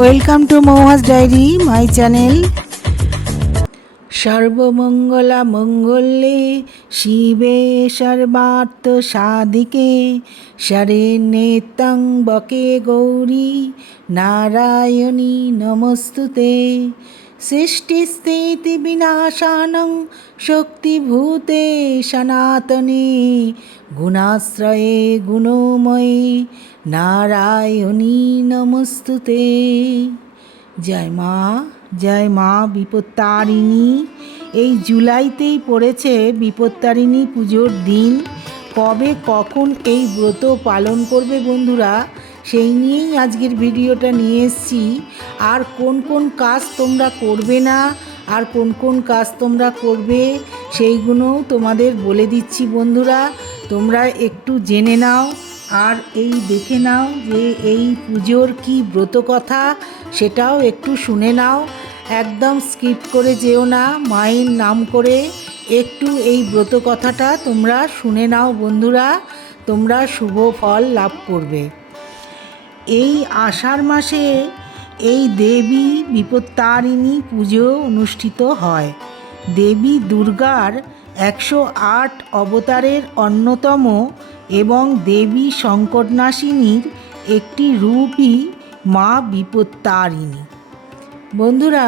Welcome to মৌহাস diary my channel. সর্বমঙ্গলা মঙ্গলে শিবে সর্বার্থ সাধিকে শরণ্যে ত্র্যম্বকে গৌরী নারায়ণী নমস্তুতে। সৃষ্টিস্থিতি বিনাশানং শক্তিভূতে সনাতনে গুণাশ্রয়ে গুণময়ে নারায়ণী নমস্তুতে। জয় মা বিপত্তারিণী। এই জুলাইতেই পড়েছে বিপত্তারিণী পুজোর দিন। কবে কখন এই ব্রত পালন করবে বন্ধুরা, সেই নিয়েই আজকের ভিডিওটা নিয়ে এসেছি। আর কোন কোন কাজ তোমরা করবে না আর কোন কোন কাজ তোমরা করবে সেইগুলোও তোমাদের বলে দিচ্ছি বন্ধুরা। তোমরা একটু জেনে নাও আর এই দেখে নাও যে এই পুজোর কি ব্রত কথা, সেটাও একটু শুনে নাও। একদম স্কিপ করে যেও না, মায়ের নাম করে একটু এই ব্রত কথাটা তোমরা শুনে নাও বন্ধুরা, তোমরা শুভ ফল লাভ করবে। এই আষাঢ় মাসে এই দেবী বিপত্তারিণী পুজো অনুষ্ঠিত হয়। দেবী দুর্গার 108 অবতারের অন্যতম এবং দেবী সংকটনাশিনীর একটি রূপই মা বিপত্তারিণী। বন্ধুরা,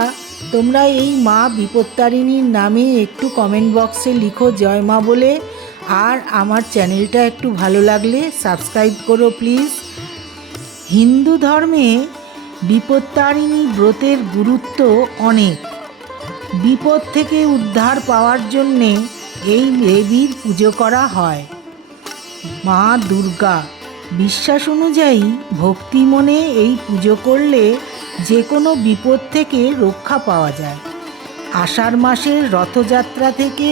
তোমরা এই মা বিপত্তারিণীর নামে একটু কমেন্ট বক্সে লিখো জয় মা বলে। আর আমার চ্যানেলটা একটু ভালো লাগলে সাবস্ক্রাইব করো প্লিজ। হিন্দু ধর্মে বিপত্তারিণী ব্রতের গুরুত্ব অনেক। বিপদ থেকে উদ্ধার পাওয়ার জন্যে এই দেবীর পুজো করা হয়। মা দুর্গা বিশ্বাস অনুযায়ী ভক্তি মনে এই পুজো করলে যে কোনো বিপদ থেকে রক্ষা পাওয়া যায়। আষাঢ় মাসের রথযাত্রা থেকে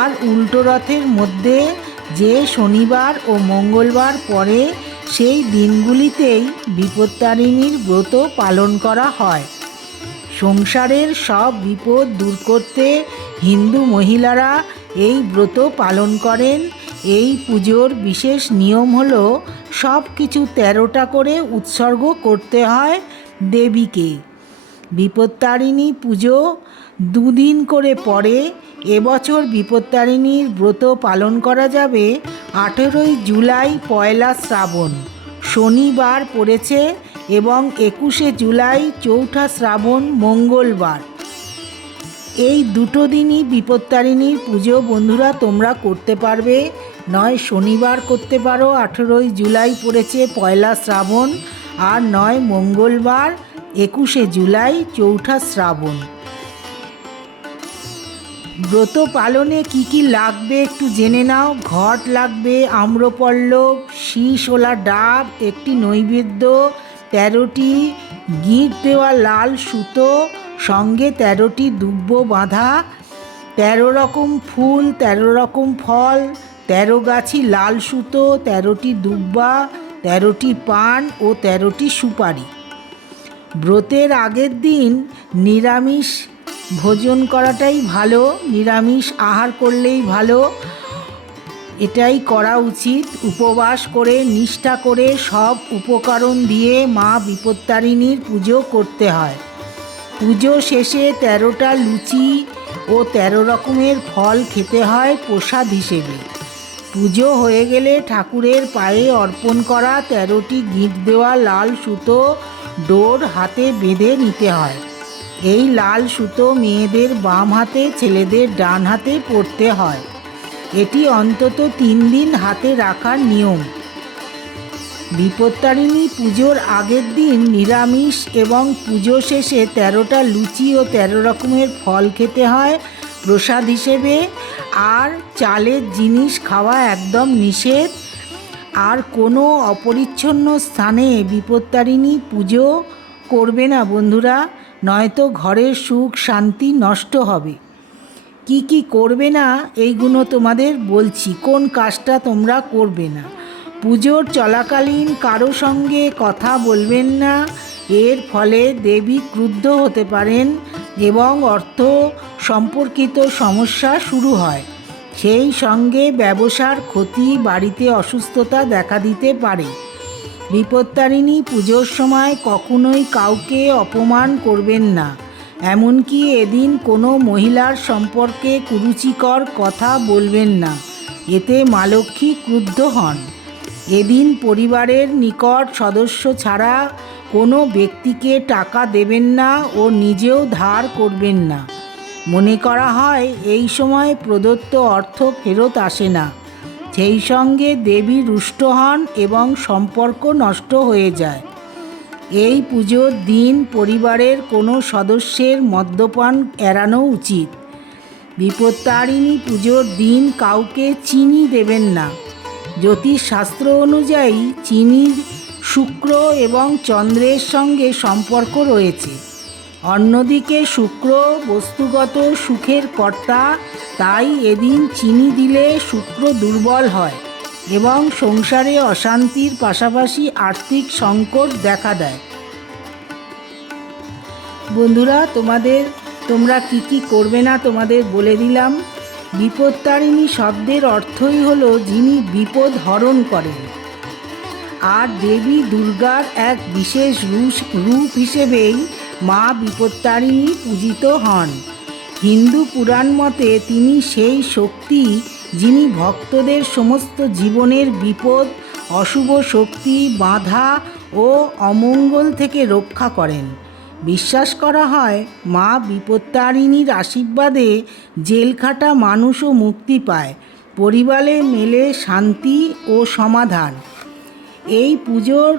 আর উল্টো রথের মধ্যে যে শনিবার ও মঙ্গলবার পরে সেই দিনগুলিতেই বিপত্তারিণীর ব্রত পালন করা হয়। সংসারের সব বিপদ দূর করতে হিন্দু মহিলারা এই ব্রত পালন করেন। এই পুজোর বিশেষ নিয়ম হলো সব কিছু 13টা করে উৎসর্গ করতে হয় দেবীকে। বিপত্তারিণী পুজো 2 দিন করে পড়ে। এবছর বিপত্তারিণীর ব্রত পালন করা যাবে 18ই জুলাই পয়লা শ্রাবণ শনিবার পড়েছে এবং 21শে জুলাই চৌঠা শ্রাবণ মঙ্গলবার। এই দুটো দিনই বিপত্তারিণীর পুজো বন্ধুরা তোমরা করতে পারবে। নয় শনিবার করতে পারো, 18ই জুলাই পড়েছে পয়লা শ্রাবণ, আর নয় মঙ্গলবার 21শে জুলাই চৌঠা শ্রাবণ। ব্রত পালনে কি কি লাগবে একটু জেনে নাও। ঘট লাগবে, আম্রপল্লব, শীষওলা ডাব, একটি নৈবেদ্য, 13টি গিঁট দেওয়া লাল সুতো, সঙ্গে 13টি দুব্ব বাঁধা, 13 রকম ফুল, 13 রকম ফল, 13 গাছি লাল সুতো, 13টি দুব্বা, 13টি পান ও 13টি সুপারি। ব্রতের আগের দিন নিরামিষ ভোজন করাটাই ভালো, নিরামিষ আহার করলেই ভালো, এটাই করা উচিত। উপবাস করে নিষ্ঠা করে সব উপকরণ দিয়ে মা বিপত্তারিণীর পুজো করতে হয়। পুজো শেষে 13টা লুচি ও 13 রকমের ফল খেতে হয় প্রসাদ হিসেবে। পুজো হয়ে গেলে ঠাকুরের পায়ে অর্পণ করা 13টি গিঁট দেওয়া লাল সুতো ডোর হাতে বেঁধে নিতে হয়। এই লাল সুতো মেয়েদের বাম হাতে, ছেলেদের ডান হাতে পরতে হয়। এটি অন্তত 3 দিন হাতে রাখার নিয়ম। বিপত্তারিণী পুজোর আগের দিন নিরামিষ এবং পুজো শেষে 13টা লুচি ও 13 রকমের ফল খেতে হয় প্রসাদ হিসেবে। আর চালের জিনিস খাওয়া একদম নিষেধ। আর কোনো অপরিচ্ছন্ন স্থানে বিপত্তারিণী পুজো করবে না বন্ধুরা, নয়তো ঘরের সুখ শান্তি নষ্ট হবে। কি কি করবে না এইগুলো তোমাদের বলছি, কোন কাজটা তোমরা করবে না। পুজোর চলাকালীন কারো সঙ্গে কথা বলবেন না, এর ফলে দেবী ক্রুদ্ধ হতে পারেন এবং অর্থ সম্পর্কিত সমস্যা শুরু হয়। সেই সঙ্গে ব্যবসার ক্ষতি, বাড়িতে অসুস্থতা দেখা দিতে পারে। বিপত্তারিণী পুজোর সময় কখনোই কাউকে অপমান করবেন না, এমনকি এদিন কোনো মহিলার সম্পর্কে কুরুচিকর কথা বলবেন না, এতে মা লক্ষ্মী ক্রুদ্ধ হন। এদিন পরিবারের নিকট সদস্য ছাড়া কোনো ব্যক্তিকে টাকা দেবেন না ও নিজেও ধার করবেন না। মনে করা হয় এই সময় প্রদত্ত অর্থ ফেরত আসে না, সেই সঙ্গে দেবী রুষ্ট হন এবং সম্পর্ক নষ্ট হয়ে যায়। এই পুজোর দিন পরিবারের কোনো সদস্যের মদ্যপান এড়ানো উচিত। বিপত্তারিণী পুজোর দিন কাউকে চিনি দেবেন না। জ্যোতিষশাস্ত্র অনুযায়ী চিনির শুক্র এবং চন্দ্রের সঙ্গে সম্পর্ক রয়েছে। অন্যদিকে শুক্র বস্তুগত সুখের কর্তা, তাই এদিন চিনি দিলে শুক্র দুর্বল হয় এবং সংসারে অশান্তির পাশাপাশি আর্থিক সংকট দেখা দেয়। বন্ধুরা, তোমরা কি করবে না তোমাদের বলে দিলাম। বিপত্তারিণী শব্দের অর্থই হলো যিনি বিপদ হরণ করেন, আর দেবী দুর্গার এক বিশেষ রূপ হিসেবেই মা বিপত্তারিণী পূজিত হন। হিন্দু পুরাণ মতে তিনি সেই শক্তি যিনি ভক্তদের সমস্ত জীবনের বিপদ, অশুভ শক্তি, বাধা ও অমঙ্গল থেকে রক্ষা করেন। বিশ্বাস করা হয় মা বিপত্তারিণীর আশীর্বাদে জেলখাটা মানুষও মুক্তি পায়, পরিবারে মেলে শান্তি ও সমাধান। এই পুজোর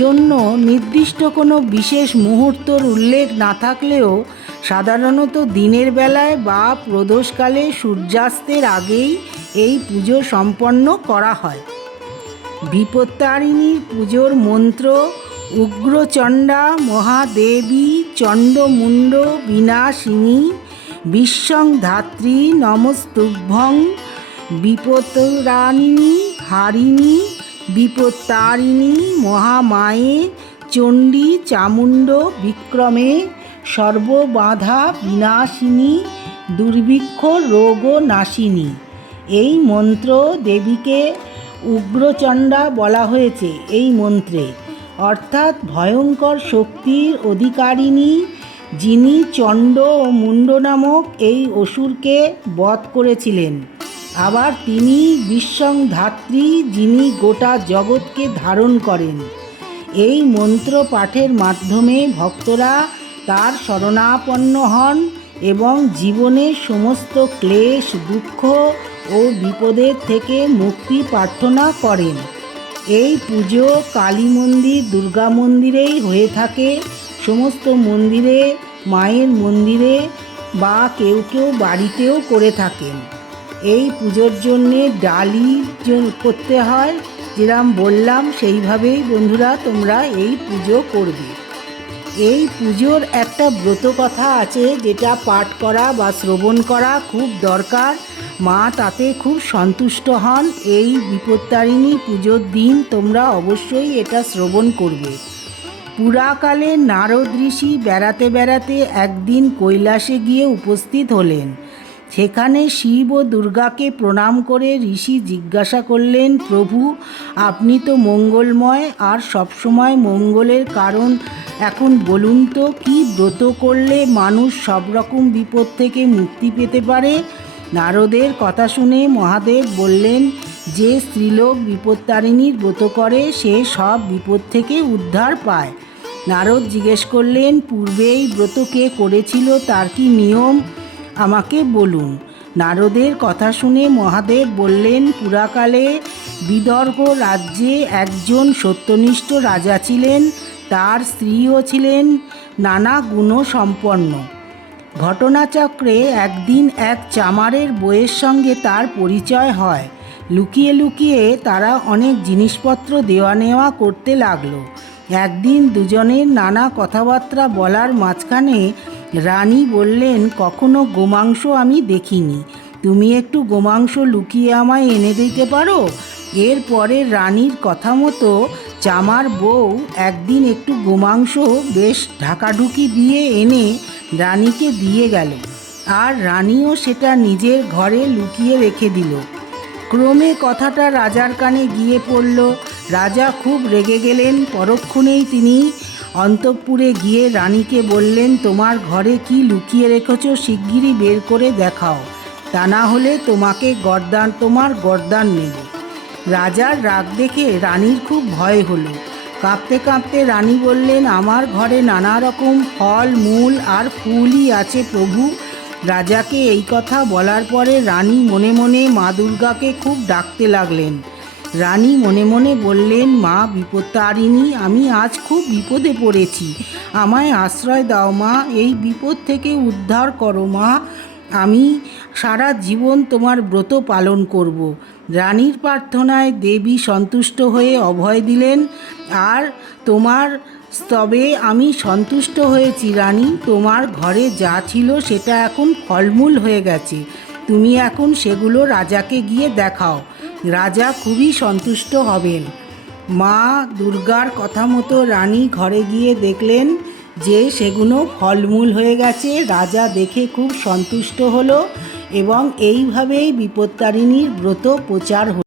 জন্য নির্দিষ্ট কোনো বিশেষ মুহূর্তর উল্লেখ না থাকলেও সাধারণত দিনের বেলায় বা প্রদোষকালে সূর্যাস্তের আগেই এই পুজো সম্পন্ন করা হয়। বিপত্তারিণীর পুজোর মন্ত্র: উগ্রচণ্ডা মহাদেবী চণ্ডমুণ্ড বিনাশিনী বিশ্বং ধাত্রী নমস্তুভ্যং বিপত্তারিণী হারিণী বিপত্তারিণী মহামায়ে চণ্ডী চামুণ্ড বিক্রমে সর্ববাধা বিনাশিনী দুর্ভিক্ষ রোগ নাশিনী। এই মন্ত্র দেবীকে উগ্রচণ্ডা বলা হয়েছে এই মন্ত্রে, অর্থাৎ ভয়ঙ্কর শক্তির অধিকারিণী, যিনি চণ্ড ও মুণ্ড নামক এই অসুরকে বধ করেছিলেন। আবার তিনি বিশ্বং ধাত্রী, যিনি গোটা জগৎকে ধারণ করেন। এই মন্ত্র পাঠের মাধ্যমে ভক্তরা তার শরণাপন্ন হন এবং জীবনের সমস্ত ক্লেশ, দুঃখ ও বিপদের থেকে মুক্তি প্রার্থনা করেন। এই পুজো কালী মন্দির, দুর্গা মন্দিরেই হয়ে থাকে। সমস্ত মন্দিরে, মায়ের মন্দিরে বা কেউ কেউ বাড়িতেও করে থাকেন। এই পুজোর জন্যে ডালি করতে হয়, যেরকম বললাম সেইভাবেই বন্ধুরা তোমরা এই পুজো করবে। এই পুজোর একটা ব্রত কথা আছে, যেটা পাঠ করা বা শ্রবণ করা খুব দরকার। মা তাতে খুব সন্তুষ্ট হন। এই বিপত্তারিণী পুজোর দিন তোমরা অবশ্যই এটা শ্রবণ করবে। পুরাকালে নারদ ঋষি বেড়াতে বেড়াতে একদিন কৈলাসে গিয়ে উপস্থিত হলেন। সেখানে শিব ও দুর্গাকে প্রণাম করে ঋষি জিজ্ঞাসা করলেন, প্রভু, আপনি তো মঙ্গলময় আর সবসময় মঙ্গলের কারণ, এখন বলুন তো কি ব্রত করলে মানুষ সব রকম বিপদ থেকে মুক্তি পেতে পারে? নারদের কথা শুনে মহাদেব বললেন, যে স্ত্রীলোক বিপত্তারিণীর ব্রত করে সে সব বিপদ থেকে উদ্ধার পায়। নারদ জিজ্ঞেস করলেন, পূর্বে এই ব্রত কে করেছিল, তার কি নিয়ম আমাকে বলুন। নারদের কথা শুনে মহাদেব বললেন, পুরাকালে বিদর্ভ রাজ্যে একজন সত্যনিষ্ঠ রাজা ছিলেন, তার স্ত্রীও ছিলেন নানা গুণসম্পন্ন। ঘটনাচক্রে একদিন এক চামারের বউয়ের সঙ্গে তার পরিচয় হয়। লুকিয়ে লুকিয়ে তারা অনেক জিনিসপত্র দেওয়া নেওয়া করতে লাগলো। একদিন দুজনের নানা কথাবার্তা বলার মাঝখানে রানী বললেন, কখনো গোমাংস আমি দেখিনি, তুমি একটু গোমাংস লুকিয়ে আমায় এনে দিতে পারো? এরপরে রানীর কথা মতো চামার বউ একদিন একটু গোমাংস বেশ ঢাকাঢুকি দিয়ে এনে রানীকে দিয়ে গেল, আর রানীও সেটা নিজের ঘরে লুকিয়ে রেখে দিল। ক্রমে কথাটা রাজার কানে গিয়ে পড়ল। রাজা খুব রেগে গেলেন। পরক্ষণেই তিনি অন্তঃপুরে গিয়ে রানীকে বললেন, তোমার ঘরে কি লুকিয়ে রেখেছ শিগগিরই বের করে দেখাও, তা না হলে তোমার গর্দান নেব। রাজার রাগ দেখে রানীর খুব ভয় হলো। কাঁপতে কাঁপতে রানী বললেন, আমার ঘরে নানা রকম ফল মূল আর ফুলই আছে প্রভু। রাজাকে এই কথা বলার পরে রানী মনে মনে মা দুর্গাকে খুব ডাকতে লাগলেন। রানী মনে মনে বললেন, মা বিপত্তারিণী, আমি আজ খুব বিপদে পড়েছি, আমায় আশ্রয় দাও মা, এই বিপদ থেকে উদ্ধার করো মা, আমি সারা জীবন তোমার ব্রত পালন করব। রানীর প্রার্থনায় দেবী সন্তুষ্ট হয়ে অভয় দিলেন। আর তবে আমি সন্তুষ্ট হয়েছি রানী, তোমার ঘরে যা ছিল সেটা এখন ফলমূল হয়ে গেছে, তুমি এখন সেগুলো রাজাকে গিয়ে দেখাও, রাজা খুবই সন্তুষ্ট হবেন। মা দুর্গার কথা মতো রানী ঘরে গিয়ে দেখলেন যে সেগুলো ফলমূল হয়ে গেছে। রাজা দেখে খুব সন্তুষ্ট হলো এবং এইভাবেই বিপত্তারিণীর ব্রত প্রচার হলো।